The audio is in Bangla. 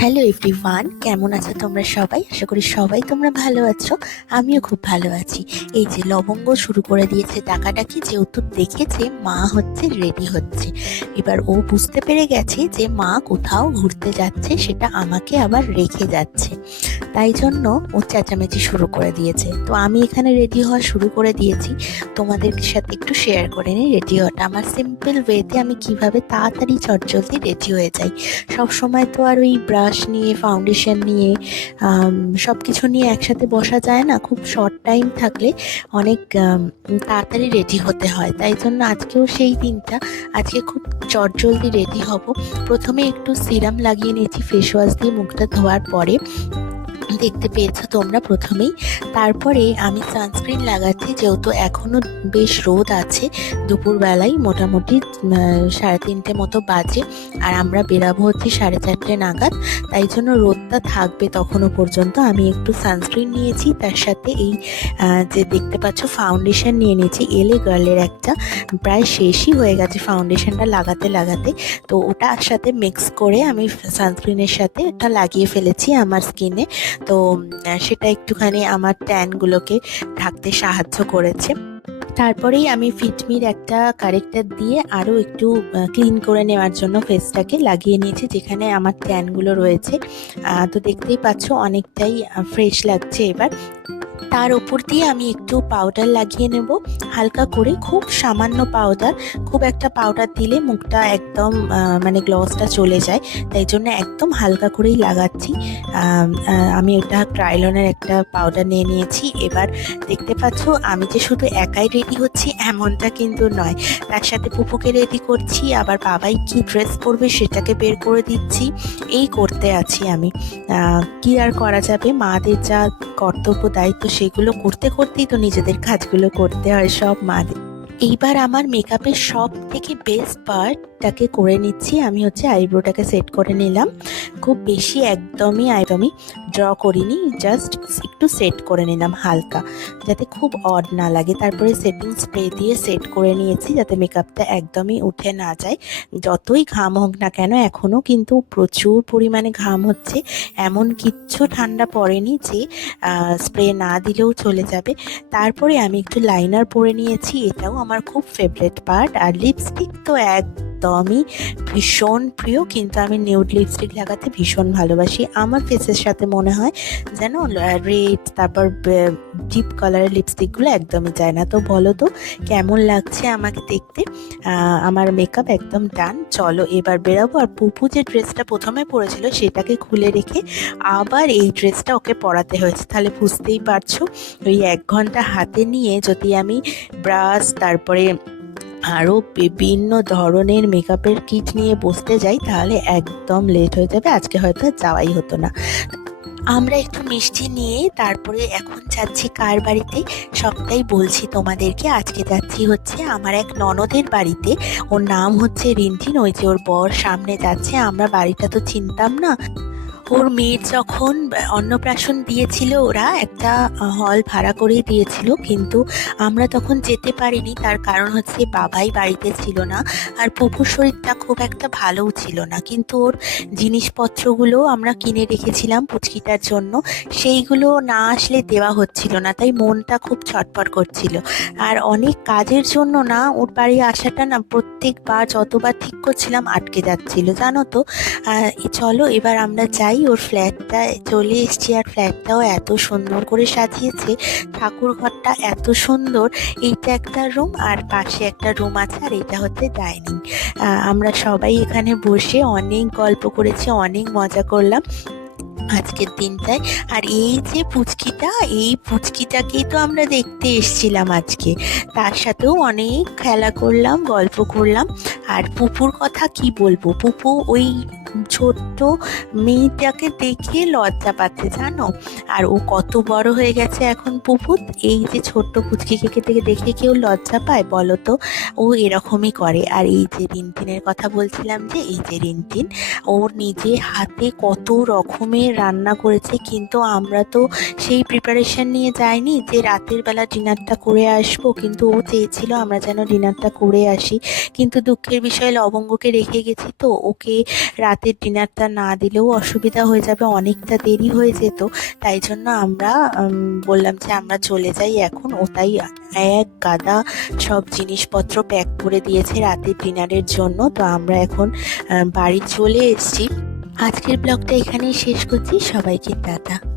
হ্যালো এভরিওয়ান কেমন আছো তোমরা সবাই? আশা করি সবাই তোমরা ভালো আছো। আমিও খুব ভালো আছি। এই যে লবঙ্গ শুরু করে দিয়েছে ডাকাডাকি যেহেতু দেখেছে, মা হচ্ছে রেডি হচ্ছে। এবার ও বুঝতে পেরে গেছে যে মা কোথাও ঘুরতে যাচ্ছে, সেটা আমাকে আবার রেখে যাচ্ছে। তাই জন্য ও চেঁচামেচি শুরু করে দিয়েছে। তো আমি এখানে রেডি হওয়া শুরু করে দিয়েছি। তোমাদের সাথে একটু শেয়ার করে নিই রেডি হওয়াটা। আমার সিম্পল ওয়েতে আমি কীভাবে তাড়াতাড়ি চটজলদি রেডি হয়ে যাই। সব সময় তো আর ওই ব্রাশ নিয়ে ফাউন্ডেশন নিয়ে সব কিছু নিয়ে একসাথে বসা যায় না। খুব শর্ট টাইম থাকলে অনেক তাড়াতাড়ি রেডি হতে হয়। তাই জন্য আজকেও সেই দিনটা। আজকে খুব চটজলদি রেডি হব। প্রথমে একটু সিরাম লাগিয়ে নিয়েছি ফেস ওয়াশ দিয়ে মুখটা ধোয়ার পরে। দেখতে পেয়েছ তোমরা প্রথমেই। তারপরে আমি সানস্ক্রিন লাগাচ্ছি, যেহেতু এখনও বেশ রোদ আছে, দুপুরবেলায় মোটামুটি সাড়ে তিনটে মতো বাজে, আর আমরা বেরাবো হচ্ছে সাড়ে চারটে নাগাদ, তাই জন্য রোদটা থাকবে তখনও পর্যন্ত। আমি একটু সানস্ক্রিন নিয়েছি, তার সাথে এই যে দেখতে পাচ্ছ ফাউন্ডেশন নিয়ে নিয়েছি, এলে গার্লের একটা, প্রায় শেষই হয়ে গেছে ফাউন্ডেশনটা লাগাতে লাগাতে। তো ওটার সাথে মিক্স করে আমি সানস্ক্রিনের সাথে এটা লাগিয়ে ফেলেছি আমার স্কিনে তো উম, সেটা একটুখানি আমার ট্যানগুলোকে ঢাকতে সাহায্য করেছে। তারপরেই আমি ফিটমির একটা কারেক্টার দিয়ে আরও একটু ক্লিন করে নেওয়ার জন্য ফেসটাকে লাগিয়ে নিয়েছি যেখানে আমার ট্যানগুলো রয়েছে। তো দেখতেই পাচ্ছ অনেকটাই ফ্রেশ লাগছে এবার। তার ওপর দিয়ে আমি একটু পাউডার লাগিয়ে নেব। হালকা করে খুব সামান্য পাউডার খুব একটা পাউডার দিলে মুখটা একদম মানে গ্লসটা চলে যায়। তাই জন্য একদম হালকা করেই লাগাচ্ছি। আমি ওটা ট্রাইলনের একটা পাউডার নিয়ে নিয়েছি। এবার দেখতে পাচ্ছ, আমি যে শুধু একাই রেডি হচ্ছি এমনটা কিন্তু নয়। তার সাথে পুপুকে রেডি করছি, আবার বাবাই কি ড্রেস পরবে সেটাকে বের করে দিচ্ছি। এই করতে আছি আমি। কি আর করা যাবে? মাদের যা কর্তব্য, দায়িত্ব সেগুলো করতে করতেই তো নিজেদের কাজগুলো করতে হয় সব মাদের এইবার আমার মেকআপের সব থেকে বেস্ট পার্টটাকে করে নিচ্ছি, আমি হচ্ছে আইব্রোটাকে সেট করে নিলাম। খুব বেশি একদমই একদমই ড্র করিনি জাস্ট একটু সেট করে নিলাম হালকা, যাতে খুব অড না লাগে। তারপরে সেটিং স্প্রে দিয়ে সেট করে নিয়েছি, যাতে মেকআপটা একদমই উঠে না যায়। যতই ঘাম হোক না কেন এখনও কিন্তু প্রচুর পরিমাণে ঘাম হচ্ছে। এমন কিচ্ছু ঠান্ডা পড়েনি যে স্প্রে না দিলেও চলে যাবে। তারপরে আমি একটু লাইনার পরে নিয়েছি, এটাও আমার খুব ফেভারেট পার্ট আর লিপস্টিক তো একদমই ভীষণ প্রিয়, কিন্তু আমি নিউড লিপস্টিক লাগাতে ভীষণ ভালোবাসি। আমার ফেসের সাথে মনে হয় যেন রেড তারপর ডিপ কালারের লিপস্টিকগুলো একদমই যায় না। তো বলো তো, কেমন লাগছে আমাকে দেখতে? আমার মেকআপ একদম ডান চলো এবার বেরাবো। আর পুপু যে ড্রেসটা প্রথমে পরেছিল সেটাকে খুলে রেখে আবার এই ড্রেসটা ওকে পরাতে হয়েছে। তাহলে বুঝতেই পারছ, ওই এক ঘণ্টা হাতে নিয়ে যদি আমি ব্রাশ, তারপরে আরও বিভিন্ন ধরনের মেকআপের কিট নিয়ে বসতে যাই, তাহলে একদম লেট হয়ে যাবে, আজকে হয়তো যাওয়াই হতো না। আমরা একটু মিষ্টি নিয়ে তারপরে এখন যাচ্ছি কার বাড়িতে, সবটাই বলছি তোমাদেরকে। আজকে যাচ্ছি হচ্ছে আমার এক ননদের বাড়িতে, ওর নাম হচ্ছে রিন্টিন, ওই যে ওর বর সামনে যাচ্ছে, আমরা বাড়িটা তো চিনতাম না। ওর মেয়ের যখন অন্নপ্রাশন দিয়েছিল, ওরা একটা হল ভাড়া করেই দিয়েছিল, কিন্তু আমরা তখন যেতে পারিনি। তার কারণ হচ্ছে বাবাই বাড়িতে ছিল না, আর পুপুর শরীরটা খুব একটা ভালোও ছিল না। কিন্তু ওর জিনিসপত্রগুলো আমরা কিনে রেখেছিলাম পুচকিটার জন্য, সেইগুলো না আসলে দেওয়া হচ্ছিল না, তাই মনটা খুব ছটফট করছিল। আর অনেক কাজের জন্য না, ওর বাড়ি আসাটা না প্রত্যেকবার যতবার ঠিক করছিলাম আটকে যাচ্ছিল। জানো তো? চলো এবার আমরা যাই। ওর ফ্ল্যাটটা চলে এসছি আর ফ্ল্যাটটাও এত সুন্দর করে সাজিয়েছে। ঠাকুর ঘরটা এত সুন্দর। এইটা একটা রুম আর পাশে একটা রুম আছে আর এটা হচ্ছে ডাইনিং আমরা সবাই এখানে বসে অনেক গল্প করেছি, অনেক মজা করলাম। আজকের দিনটায়। আর এই যে পুচকিটা, এই পুচকিটাকেই তো আমরা দেখতে এসেছিলাম আজকে। তার সাথেও অনেক খেলা করলাম, গল্প করলাম। আর পুপুর কথা কি বলব? পুপু ওই ছোট্ট মেয়েটাকে দেখে লজ্জা পাচ্ছে, জানো? আর ও কত বড় হয়ে গেছে এখন পুপুত এই যে ছোট্ট পুচকিকে থেকে দেখে কেউ লজ্জা পায়, বলো তো? ও এরকমই করে। আর এই যে রিনটিনের কথা বলছিলাম যে, এই যে রিনটিন ওর নিজে হাতে কত রকমের রান্না করেছে, কিন্তু আমরা তো সেই প্রিপারেশন নিয়ে যাইনি যে রাতের বেলা ডিনারটা করে আসব, কিন্তু ও চেয়েছিল আমরা যেন ডিনারটা করে আসি। কিন্তু দুঃখের বিষয়, লবঙ্গকে রেখে গেছি তো, ওকে রাতের ডিনারটা না দিলেও অসুবিধা হয়ে যাবে, অনেকটা দেরি হয়ে যেত। তাই জন্য আমরা বললাম যে আমরা চলে যাই এখন। ও তাই এক গাদা সব জিনিসপত্র প্যাক করে দিয়েছে রাতের ডিনারের জন্য। তো আমরা এখন বাড়ি চলে এসেছি। আজকের ব্লগটা এখানেই শেষ করছি। সবাইকে টাটা।